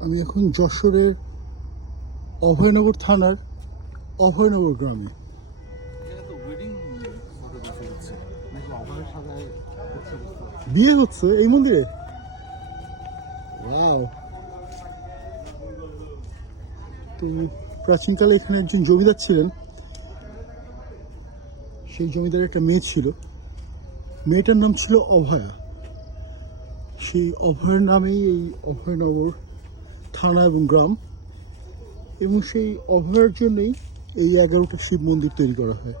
আমি এখন যশোরের অভয়নগর থানার অভয়নগর গ্রামে। বিয়ে হচ্ছে এই মন্দিরে? তো প্রাচীনকালে এখানে একজন জমিদার ছিলেন। সেই জমিদারের একটা মেয়ে ছিল। মেয়েটার নাম ছিল অভয়া। সেই অভয়ের নামেই এই অভয়নগর থানা এবং গ্রাম। এবং সেই অভয়ার জন্যই এই এগারোটা শিব মন্দির তৈরি করা হয়।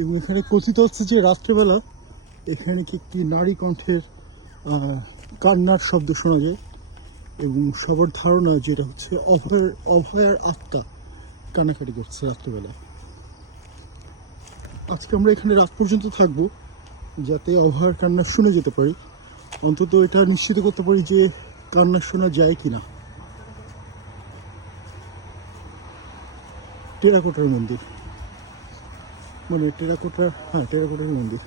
এবং এখানে কথিত হচ্ছে যে রাত্রেবেলা এখানে কি একটি নারী কণ্ঠের কান্নার শব্দ শোনা যায় এবং সবার ধারণা যেটা হচ্ছে অভয়ের, অভয়ার আত্মা কান্নাকাটি করছে রাত্রেবেলা। আজকে আমরা এখানে রাত পর্যন্ত থাকব যাতে অভয়ার কান্না শুনে যেতে পারি। অন্তত এটা নিশ্চিত করতে পারি যে কান্না শোনা যায় কি না টেরাকোটার মন্দির। মানে টেরাকোটা হ্যাঁ টেরাকোটার মন্দির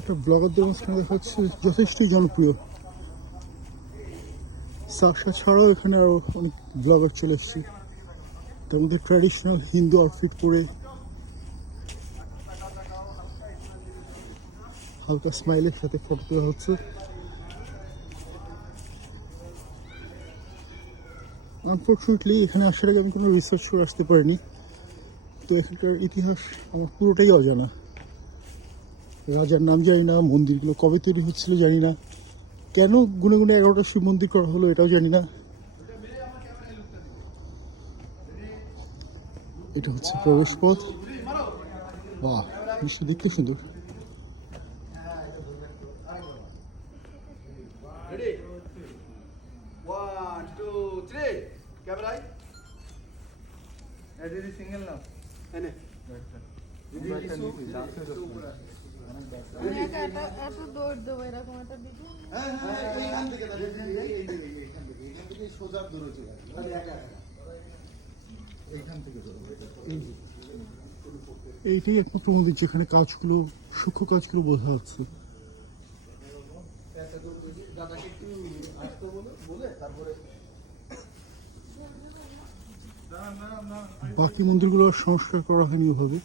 একটা ব্লগারদের মাঝখানে দেখা যাচ্ছে যথেষ্টই জনপ্রিয়। সাকসা ছাড়াও এখানে আরও অনেক ব্লগার চলে এসছে। তার মধ্যে ট্র্যাডিশনাল হিন্দু আউটফিট পরে। হালকা স্মাইলের সাথে ফটো তোলা হচ্ছে। আনফর্চুনেটলি এখানে আসার আগে আমি কোনো রিসার্চ করে আসতে পারিনি। তো এখানকার ইতিহাস আমার পুরোটাই অজানা। রাজার নাম জানি না মন্দিরগুলো কবে তৈরি হচ্ছিল জানি না। কেন গুনে গুনে এগারোটা শিব মন্দির করা হলো এটাও জানি না। এটা হচ্ছে প্রবেশ পথ। বাহ জিনিসটা দেখতে সুন্দর। Ready? One, two, এইটাই একমাত্র মন্দির যেখানে কাজগুলো, সূক্ষ্ম কাজগুলো বোঝা যাচ্ছে। বাকি মন্দিরগুলো সংস্কার করা হয়নি ওভাবে।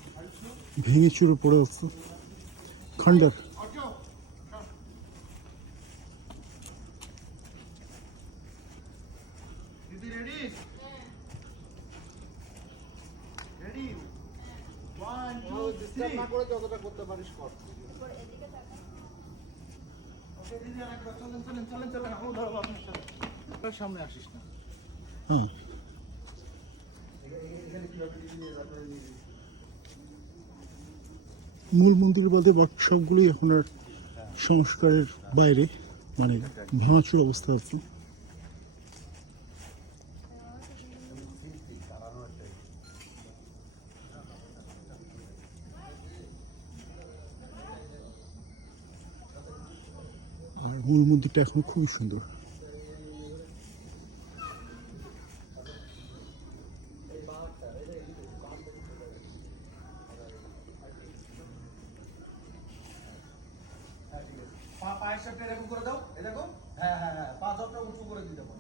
ভেঙে চুরে পড়ে আছে খান্ডার। সামনে আসিস না এখানে কীভাবে নিয়ে যাবে। মূল মন্দির বাদে বাকি সবগুলোই এখন আর সংস্কারের বাইরে মানে ভাঙাচুর অবস্থা আছে আর মূল মন্দিরটা এখন খুবই সুন্দর। রাইট এরকম করে দাও এ দেখো। হ্যাঁ হ্যাঁ হ্যাঁ পাঁচ হাতটা উঁচু করে দিতে পারো